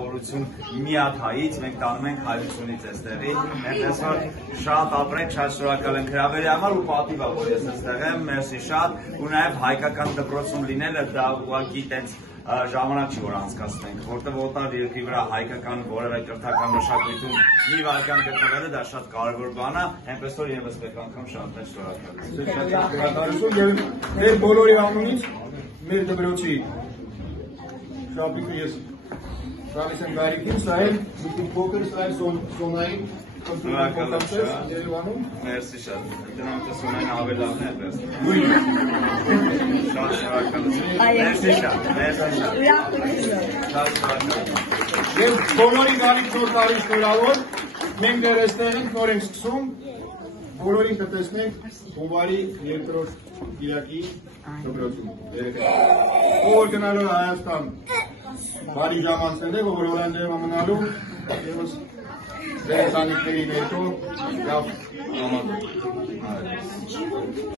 հնարավորություն միաթայից, մենք տանում ենք հայությունից այստեղի, այնպես որ շատ ապրեք, շատ շնորհակալ ենք հրավերի համար ու պատիվ ա, որ ես այստեղ եմ, մերսի շատ, ու նաև հայկական դպրոցում լինելը դա ուղղակի տենց ժամանակ չի, որ անցկացնենք, որտեղ օտար երկրի վրա հայկական որևէ կրթական մշակույթում մի վայրկյան գտնվելը դա շատ կարևոր բան է, այնպես որ եւս մեկ անգամ շատ մեծ շնորհակալություն։ Եվ մեր բոլորի անունից մեր դպրոցի շապիկը ես գալիս եմ գարիկին, սա էլ մի փոքր, սա էլ Սոնային Երևանում։ Մերսի շատ, դրանց Սոնային ավելի լավն է այդպես։ Շատ շնորհակալություն։ Մերսի շատ, մերսի շատ։ Եվ բոլորի գալիք նոր տարի շնորհավոր, մենք դեռ այստեղ ենք, նոր ենք սկսում, բոլորին կտեսնենք հունվարի 2-րդ կիրակի դպրոցում։ Ով գնալու Հայաստան բարի ժամ անցնել է, ով Հոլանդիայում մնալու, ևս ձեր ընտանիքների ներքո լավ համագործակցություն։